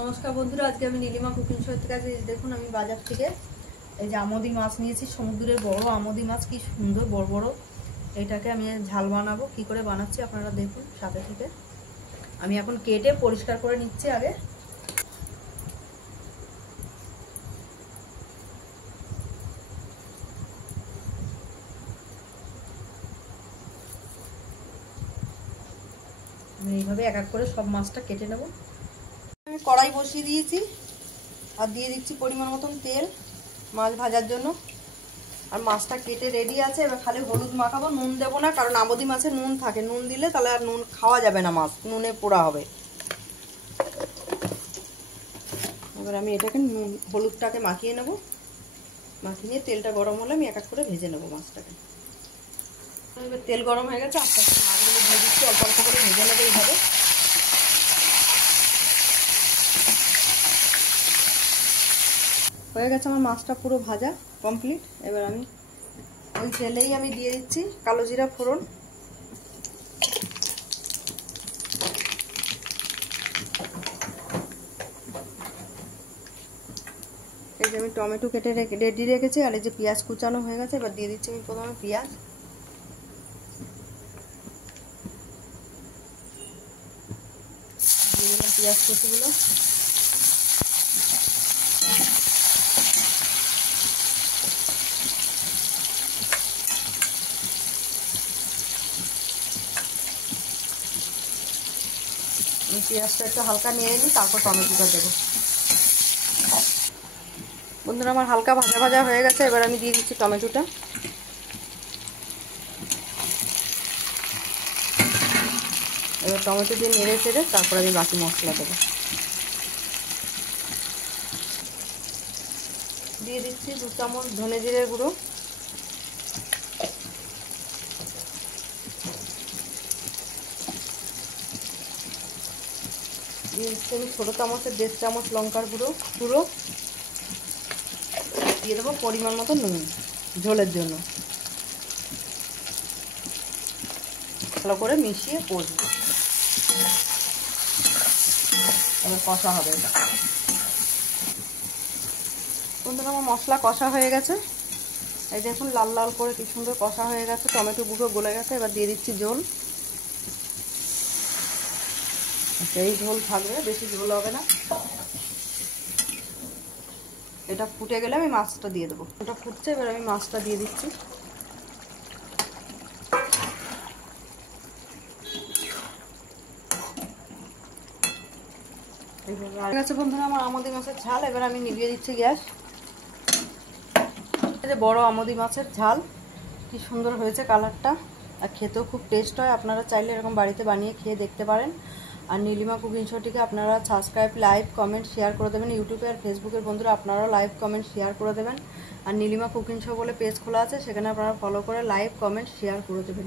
নমস্কার বন্ধুরা, আজকে আমি নীলিমা কুকিং শো থেকে দেখুন আমি বাজার থেকে এই যে আমোদি মাছ নিয়েছি। সমুদ্রের বড় আমোদি মাছ, কি সুন্দর বড় বড়। এটাকে আমি ঝাল বানাবো, কি করে বানাচ্ছি আপনারা দেখুন সাথে থেকে। আমি এখন কেটে পরিষ্কার করে নিচ্ছি। আগে আমি এইভাবে এক এক করে সব মাছটা কেটে নেব। আমি কড়াই বসিয়ে দিয়েছি আর দিয়ে দিচ্ছি পরিমাণ মতন তেল মাছ ভাজার জন্য। আর মাছটা কেটে রেডি আছে। এবার খালি হলুদ মাখাবো, নুন দেবো না, কারণ আমোদি মাছে নুন থাকে। নুন দিলে তাহলে আর নুন খাওয়া যাবে না, মাছ নুনে পোড়া হবে। এবার আমি এটাকে নুন হলুদটাকে মাখিয়ে নেব। মাখিয়ে নিয়ে তেলটা গরম হলে আমি এক এক করে ভেজে নেবো মাছটাকে। এবার তেল গরম হয়ে গেছে, আস্তে আস্তে মাছগুলো দিয়ে দিচ্ছি, অল্প অল্প করে ভেজে নেবো এইভাবে। হয়ে গেছে আমার মাছটা পুরো ভাজা কমপ্লিট। এবার আমি ওই তেলেই আমি দিয়ে দিচ্ছি কালো জিরা ফোড়ন, এই যে আমি টমেটো কেটে রেডি রেখেছি, আর এই যে পেঁয়াজ কুচানো হয়ে গেছে। এবার দিয়ে দিচ্ছি আমি প্রথমে পেঁয়াজ, দিয়ে দিলাম পেঁয়াজ কুচিগুলো। পেঁয়াজটা একটু হালকা নেড়ে নিই, তারপর টমেটোটা দেবো। বন্ধুরা আমার হালকা ভাজা ভাজা হয়ে গেছে। এবার আমি দিয়ে দিচ্ছি টমেটোটা। এবার টমেটো দিয়ে নেড়ে চেড়ে তারপর আমি বাকি মশলা দেবো। দিয়ে দিচ্ছি 2 চামচ ধনে জিরে গুঁড়ো, দিয়ে দিচ্ছি আমি ছোটো চামচের 1.5 চামচ লঙ্কার গুঁড়ো পুরো। দিয়ে দেবো পরিমাণ মতো নুন ঝোলের জন্য। ভালো করে মিশিয়ে কষবো, এবার কষা হবে। বন্ধুরা আমার মশলা কষা হয়ে গেছে, এই দেখুন লাল লাল করে কি সুন্দর কষা হয়ে গেছে, টমেটো গুঁড়ো গলে গেছে। এবার দিয়ে দিচ্ছি ঝোল। এই ঝোল থাকবে, বেশি ঝোল হবে না। এটা ফুটে গেলে আমি মাছটা দিয়ে দেবো। এটা ফুটছে, এবার আমি মাছটা দিয়ে দিচ্ছি। ঠিক আছে বন্ধুরা, আমার আমোদি মাছের ঝাল। এবার আমি নিভিয়ে দিচ্ছি গ্যাস। এই যে বড় আমোদি মাছের ঝাল, কি সুন্দর হয়েছে কালারটা, আর খেতেও খুব টেস্ট হয়। আপনারা চাইলে এরকম বাড়িতে বানিয়ে খেয়ে দেখতে পারেন। আর নীলিমা কুকিং শোটিকে আপনারা সাবস্ক্রাইব, লাইক, কমেন্ট, শেয়ার করে দেবেন। ইউটিউবে আর ফেসবুকের বন্ধুরা আপনারাও লাইক, কমেন্ট, শেয়ার করে দেবেন। আর নীলিমা কুকিং শো বলে পেজ খোলা আছে, সেখানে আপনারা ফলো করে লাইক, কমেন্ট, শেয়ার করে দেবেন।